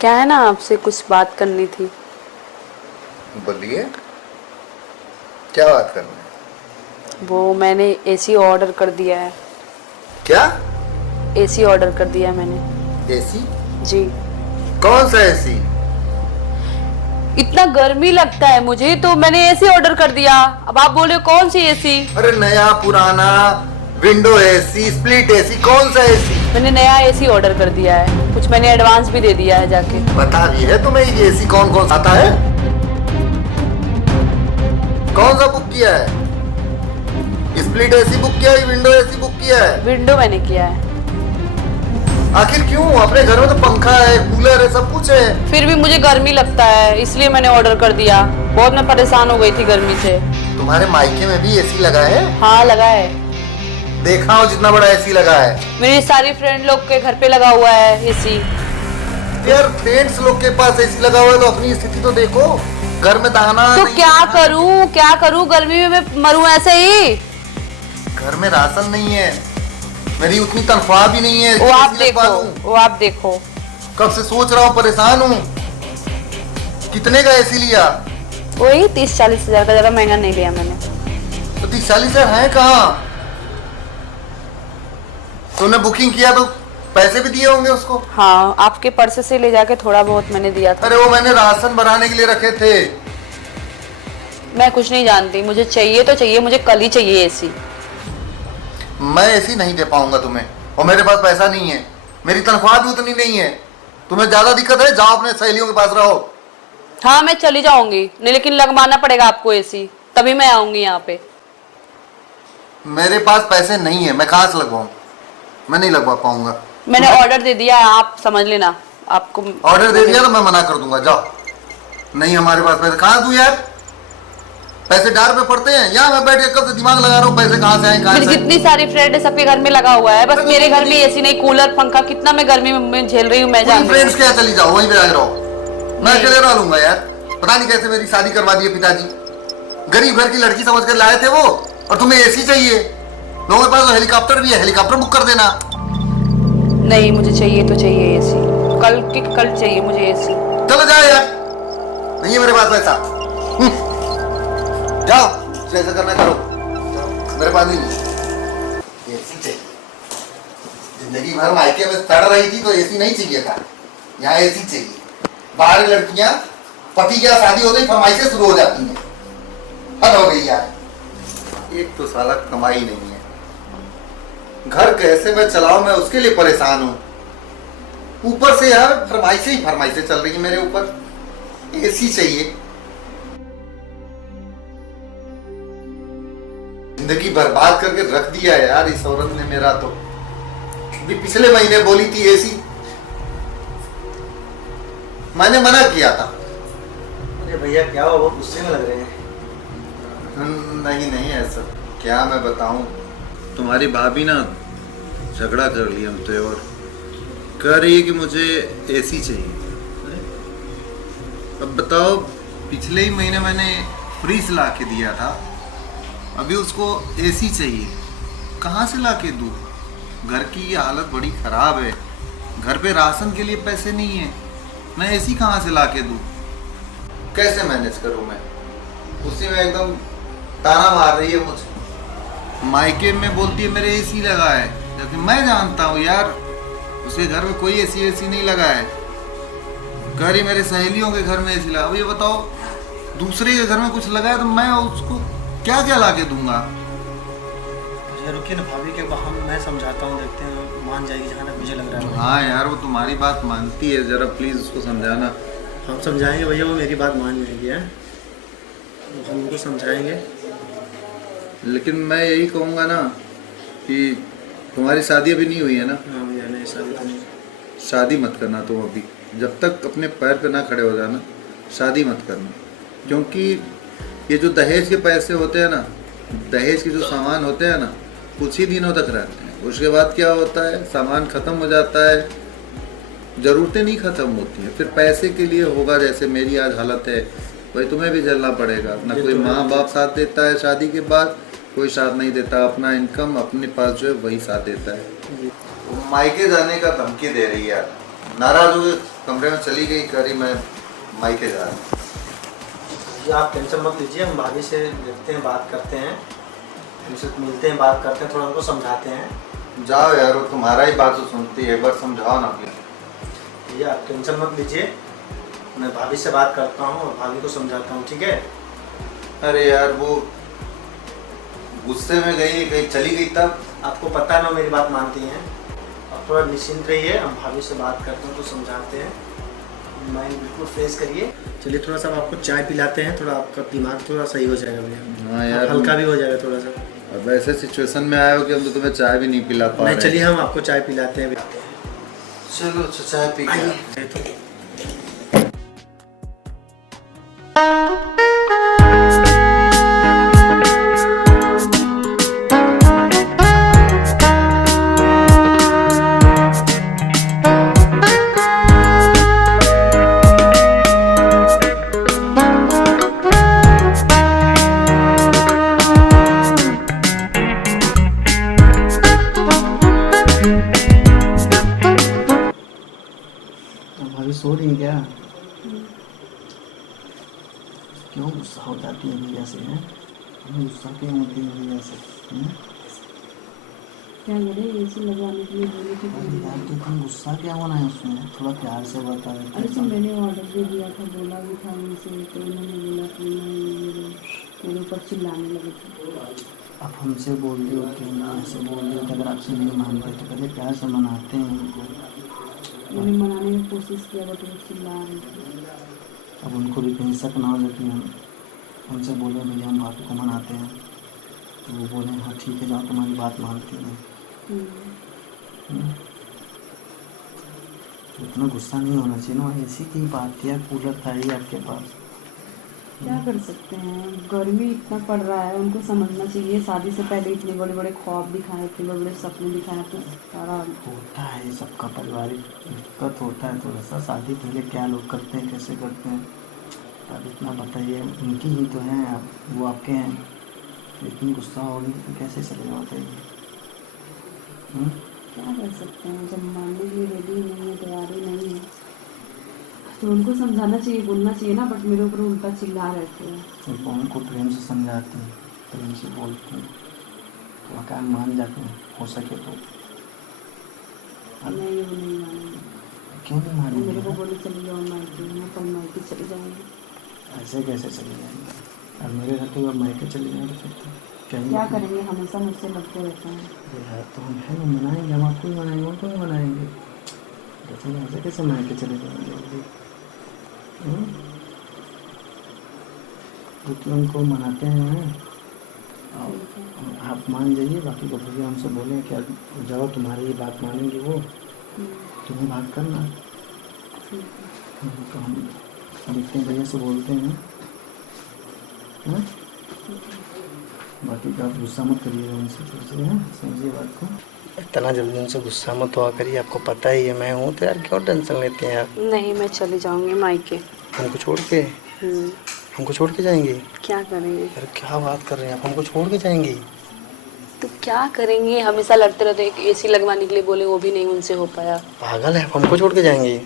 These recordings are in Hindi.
क्या है ना, आपसे कुछ बात करनी थी। बोलिए, क्या बात करनी है? वो मैंने एसी ऑर्डर कर दिया है। क्या? एसी ऑर्डर कर दिया मैंने। एसी? जी। कौन सा एसी? इतना गर्मी लगता है मुझे तो मैंने एसी ऑर्डर कर दिया। अब आप बोले कौन सी एसी? अरे नया पुराना, विंडो एसी, स्प्लिट एसी, कौन सा एसी? मैंने नया एसी ऑर्डर कर दिया है, कुछ मैंने एडवांस भी दे दिया है जाके। पता भी है तुम्हें ये एसी कौन कौन सा आता है? कौन सा बुक किया है? स्प्लिट एसी बुक किया है, विंडो एसी बुक किया है? विंडो मैंने किया है। आखिर क्यों? अपने घर में तो पंखा है, कूलर है, सब कुछ है। फिर भी मुझे गर्मी लगता है इसलिए मैंने ऑर्डर कर दिया। बहुत मैं परेशान हो गई थी गर्मी से। तुम्हारे मायके में भी एसी लगा है? हाँ लगा है। देखा हो जितना बड़ा एसी लगा है। मेरी सारी फ्रेंड लोग के घर पे लगा हुआ है एसी। यार फ्रेंड्स लोग के पास एसी लगा हुआ है तो अपनी स्थिति तो देखो। घर में दाना तो नहीं क्या करूं गर्मी में मैं मरूं ऐसे ही। घर में राशन नहीं है, मेरी उतनी तनख्वाह भी नहीं है। वो आप एसी लगवा देखो, लूं। वो आप देखो। कब से सोच रहा हूँ, परेशान हूँ। कितने का एसी लिया? वही 30-40 हजार का, ज्यादा महंगा नहीं लिया मैंने। तो 30-40 हजार है कहाँ? तूने बुकिंग किया तो पैसे भी दिए होंगे उसको। हाँ आपके पर्स से ले जाके थोड़ा बहुत मैंने दिया था। अरे वो मैंने राशन बनाने के लिए रखे थे। मैं कुछ नहीं जानती, मुझे चाहिए तो चाहिए, मुझे कल ही चाहिए एसी। मैं एसी नहीं दे पाऊंगा तुम्हें, और मेरे पास पैसा नहीं है। मेरी तनख्वाह भी उतनी नहीं है। तुम्हें ज्यादा दिक्कत है, जाओ अपने सहेलियों के पास रहो। हाँ मैं चली जाऊंगी, नहीं लेकिन लगवाना पड़ेगा आपको एसी, तभी मैं आऊंगी यहाँ पे। मेरे पास पैसे नहीं है, मैं कहाँ से लगवाऊं? मैं नहीं लगवा पाऊंगा। मैंने ऑर्डर दे दिया है, आप समझ लेना। आपको ऑर्डर दे दिया तो मैं मना कर दूंगा, जाओ। नहीं हमारे पास पैसे कहाँ दूं यार? पैसे डार पे पड़ते हैं। यहाँ मैं बैठ के कब से दिमाग लगा रहा हूँ, पैसे कहाँ से आए, कहाँ मेरी से? जितनी सारी फ्रेंड है सबके घर में लगा हुआ है, बस मेरे घर में एसी नहीं, कूलर पंखा, कितना मैं गर्मी में झेल रही हूँ मैं जानती हूँ। फ्रेंड्स क्या, चली जाओ वहीं पे आ रहो। मैं अकेले रह लूंगा यार। पता नहीं कैसे मेरी शादी करवा दी है पिताजी। गरीब घर की लड़की समझ कर लाए थे वो, और तुम्हें एसी चाहिए। लोगों के पास तो हेलीकॉप्टर भी है, हेलीकॉप्टर बुक कर देना। नहीं मुझे चाहिए तो चाहिए एसी, कल की कल चाहिए मुझे एसी। चलो जाओ यार, नहीं है मेरे पास पैसा। जाओ जैसा करना करो, मेरे पास नहीं है। एसी चाहिए। जिंदगी भर मायके में सड़ रही थी तो एसी नहीं चाहिए था, यहाँ एसी चाहिए। बाहर लड़कियां पति क्या शादी होते ही फरमाइशें शुरू हो जाती हैं। हद हो गई यार। एक तो साला कमाई नहीं है, घर कैसे मैं चलाऊं, मैं उसके लिए परेशान हूं। ऊपर से यार फरमाइशें ही फरमाइशें चल रही है मेरे ऊपर। एसी चाहिए। जिंदगी बर्बाद करके रख दिया यार इस औरत ने मेरा तो। भी पिछले महीने बोली थी एसी, मैंने मना किया था। अरे भैया क्या हुआ, वो गुस्से में लग रहे हैं। नहीं नहीं ऐसा क्या मैं बताऊं। तुम्हारी भाभी ना झगड़ा कर लिया हमसे और कह रही है कि मुझे एसी चाहिए। अब बताओ, पिछले ही महीने मैंने फ्रिज ला के दिया था, अभी उसको एसी चाहिए। कहाँ से ला के दूँ? घर की हालत बड़ी ख़राब है, घर पे राशन के लिए पैसे नहीं है, मैं एसी कहाँ से ला के दूँ? कैसे मैनेज करूँ मैं? उसी में एकदम ताना मार रही है मुझे। मायके में बोलती है मेरे एसी लगा है, जबकि मैं जानता हूँ यार उसके घर में कोई एसी नहीं लगा है। कह रही मेरे सहेलियों के घर में एसी लगा। अब ये बताओ, दूसरे के घर में कुछ लगा है तो मैं उसको क्या क्या ला के दूंगा? रुकिए ना भाभी के, हम मैं समझाता हूँ, देखते हैं मान जाएगी जहाँ तक मुझे लग रहा है। हाँ यार वो तुम्हारी बात मानती है, जरा प्लीज उसको समझाना। हम समझाएंगे भैया, वो मेरी बात मान जाएगी है, हम उनको समझाएंगे। लेकिन मैं यही कहूँगा ना कि तुम्हारी शादी अभी नहीं हुई है ना? हाँ भैया, नहीं शादी तो नहीं। शादी मत करना तुम अभी, जब तक अपने पैर पे ना खड़े हो जाना शादी मत करना। क्योंकि ये जो दहेज के पैसे होते हैं ना, दहेज के जो सामान होते हैं ना, कुछ ही दिनों तक रहते हैं। उसके बाद क्या होता है, सामान ख़त्म हो जाता है, ज़रूरतें नहीं ख़त्म होती हैं। फिर पैसे के लिए होगा जैसे मेरी आज हालत है, वही तुम्हें भी झेलना पड़ेगा। ना कोई माँ बाप साथ देता है, शादी के बाद कोई साथ नहीं देता। अपना इनकम अपने पास जो है वही साथ देता है। मायके जाने का धमकी दे रही है यार, नाराज हो कमरे में चली गई, करी मैं मायके जा रहा हूँ। जी आप टेंशन मत लीजिए, हम भाभी से देखते हैं, बात करते हैं, उनसे मिलते हैं, बात करते हैं, थोड़ा उनको समझाते हैं। जाओ यार, वो तुम्हारा ही बात तो सुनती है, एक बार समझाओ ना प्लीज। जी आप टेंशन मत लीजिए, मैं भाभी से बात करता हूँ और भाभी को समझाता हूँ, ठीक है? अरे यार वो गुस्से में गई, कहीं चली गई तब। आपको पता है ना मेरी बात मानती हैं। आप थोड़ा निश्चिंत रहिए, हम भाभी से बात करते हैं तो समझाते हैं, माइंड बिल्कुल फ्रेश करिए। चलिए थोड़ा सा आपको चाय पिलाते हैं, थोड़ा आपका दिमाग थोड़ा सही हो जाएगा भैया। हाँ यार, हल्का भी हो जाएगा थोड़ा सा। अब ऐसे सिचुएशन में आए हो कि हम तो तुम्हें चाय भी नहीं पिला पा नहीं रहे। चलिए हम आपको चाय पिलाते हैं। चलो अच्छा चाय पी के आइए। भाभी सो रही हैं क्या? क्यों गुस्सा हो जाती है भैया से? हैं हमें गुस्सा क्यों होती है भैया से? क्या करे, एसी लगवाने के लिए बोले थे। अरे यार तो तुम गुस्सा क्या होना है उसमें, थोड़ा प्यार से बता देते। अरे तो मैंने ऑर्डर दे दिया था, बोला भी था उनसे, तो उन्होंने बोला कि नहीं, मेरे ऊपर चिल्लाने लगे थे। अब हमसे बोल रही हो क्यों नहीं, ऐसे बोल रही हो कि अगर आपसे नहीं मानते तो पहले प्यार से मनाते हैं उनको। मैंने मनाने की कोशिश किया बट वो चिल्ला रहे थे। अब उनको भी कहीं शक ना हो जाए कि हम उनसे बोले भैया हम भाभी को मनाते हैं, तो वो बोले हाँ ठीक है जाओ तुम्हारी बात मानती हैं। तो इतना गुस्सा नहीं होना चाहिए ना, ऐसी की बात थी यार, कूलर था ही आपके पास। क्या कर सकते हैं, गर्मी इतना पड़ रहा है, उनको समझना चाहिए। शादी से पहले इतने बड़े बड़े ख्वाब दिखाए, इतने बड़े बड़े सपने दिखाए, तो सारा होता है सबका पारिवारिक दिक्कत होता है थोड़ा सा। शादी पहले क्या लोग करते हैं, कैसे करते हैं, अब इतना बताइए, उनकी ही तो हैं, आप वो आपके हैं, इतनी गुस्सा होगी तो कैसे चलेगा बताइए? क्या कर सकते हैं, जब मानने के लिए रेडी नहीं है, तैयारी नहीं है, तो उनको समझाना चाहिए, बोलना चाहिए ना, बट मेरे ऊपर उल्टा चिल्ला रहते हैं। तो उनको प्रेम से समझाते हैं, प्रेम से बोलते हैं, तो क्या मान जाते हैं हो सके तो। नहीं वो नहीं मानेंगे। क्यों नहीं वो मेरे को मानेंगे? बोले चली जाओ मायके, मैं कल मायके चली जाऊँगी। ऐसे कैसे चले जाएंगे? अब मेरे घर तो अब मायके चले जाएंगे फिर तो क्या करेंगे, हमेशा मुझसे लड़ते रहते हैं। यार तो हम हैं, मनाएंगे, हम आपको ही मनाएंगे, उनको ही मनाएंगे। लेकिन ऐसे कैसे मायके चले जाएंगे अभी? क्योंकि उनको मनाते हैं, आप मान जाइए, बाकी को भैया हमसे बोले कि जाओ तुम्हारी ये बात मानेंगे वो, तुम्हें बात करना। तो हम देखते हैं, भैया से बोलते हैं। बाकी का आप गुस्सा मत करिएगा उनसे, थोड़ी है समझिए बात को। इतना जल्दी उनसे गुस्सा मत हुआ करिए, आपको पता ही है मैं हूँ, तो यार क्यों टेंशन लेते हैं आप? नहीं मैं चली जाऊँगी मायके। हमको छोड़ के? हमको छोड़ के जाएंगे? क्या करेंगे? यार क्या बात कर रहे हैं आप, हमको छोड़ के जाएंगी? तो क्या करेंगे, हमेशा लड़ते रहते। एक एसी लगवाने के लिए बोले, वो भी नहीं उनसे हो पाया। पागल है, हमको छोड़ के जाएंगी?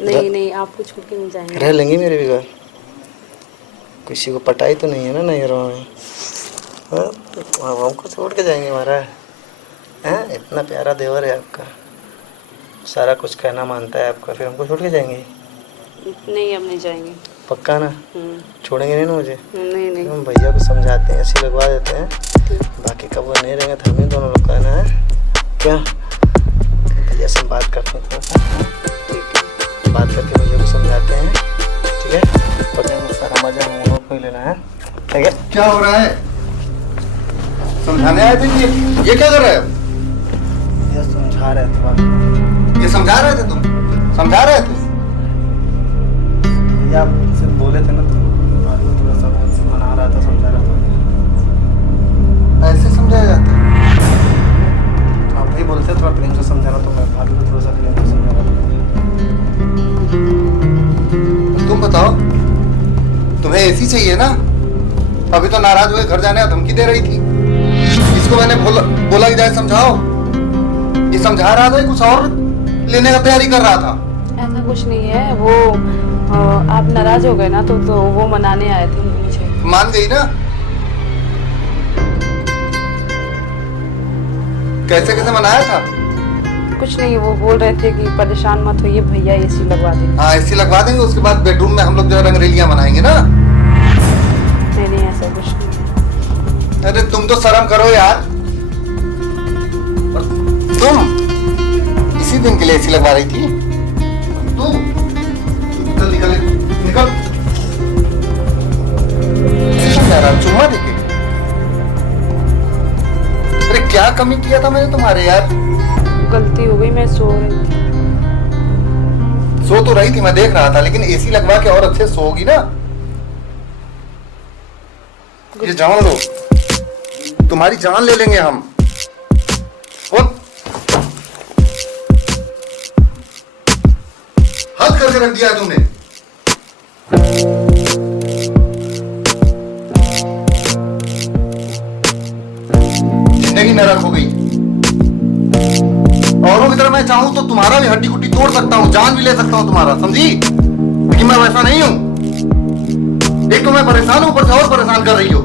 नहीं नहीं आपको छोड़ के नहीं जाएंगे। रह लेंगे मेरे बगैर? किसी को पटाई तो नहीं है ना नहीं रहा में? हमको छोड़ के जाएंगे हमारा हैं? इतना प्यारा देवर है आपका, सारा कुछ कहना मानता है आपका, फिर हमको छोड़ के जाएंगे? नहीं अब नहीं जाएंगे। पक्का ना? छोड़ेंगे नहीं ना मुझे? नहीं नहीं। हम भैया को समझाते हैं, ऐसे लगवा देते हैं, बाकी कब वो नहीं रहेंगे तो हमें दोनों लोग कहना है क्या? भैया से बात करते हैं थोड़ा सा, बात करके भैया को समझाते हैं, ठीक है? पता है सारा मजा हम लोग को ही लेना है, ठीक है? क्या हो रहा है? समझाने आए थे ये क्या कर रहे हो? ये समझा रहे थे। ये समझा रहे थे तुम? समझा रहे थे? भैया आपसे बोले थे ना, तो थोड़ा सा मना रहा था, समझा रहा था। ऐसे समझाया जाता है? आप भी बोलते थोड़ा प्रेम से समझाना, तो मैं भाभी को थोड़ा सा प्रेम से समझा रहा था। तुम बताओ, तुम्हें एसी चाहिए ना? अभी तो नाराज हुए घर जाने का धमकी दे रही थी। इसको मैंने बोला कि जाए समझाओ, ये समझा रहा था कुछ और लेने का तैयारी कर रहा था। ऐसा कुछ नहीं है, वो आप नाराज हो गए ना, तो वो मनाने आए थे मुझे। मान गई ना? कैसे कैसे मनाया था? कुछ नहीं, वो बोल रहे थे कि परेशान मत होइए भैया, एसी लगवा देंगे। हाँ एसी लगवा देंगे, उसके बाद बेडरूम में हम लोग जो है रंगरेलियां मनाएंगे ना। नहीं नहीं, ऐसा कुछ नहीं है। अरे तुम तो शर्म करो यार। और तुम इसी दिन के लिए एसी लगवा रही थी? तू निकल निकल निकल। चुम्मा देके? अरे क्या कमी किया था मैंने तुम्हारे यार? गलती हो गई, मैं सो रही थी। सो तो रही थी, मैं देख रहा था, लेकिन एसी लगवा के और अच्छे सोओगी ना। ये जान लो, तुम्हारी जान ले लेंगे हम। हद करके रख दिया तुमने। जिंदगी नरक हो गई। औरों की तरह मैं चाहूं तो तुम्हारा भी हड्डी गुड्डी तोड़ सकता हूं, जान भी ले सकता हूं तुम्हारा, समझी? लेकिन मैं वैसा नहीं हूं। एक तो मैं परेशान हूं, ऊपर से और परेशान कर रही हो।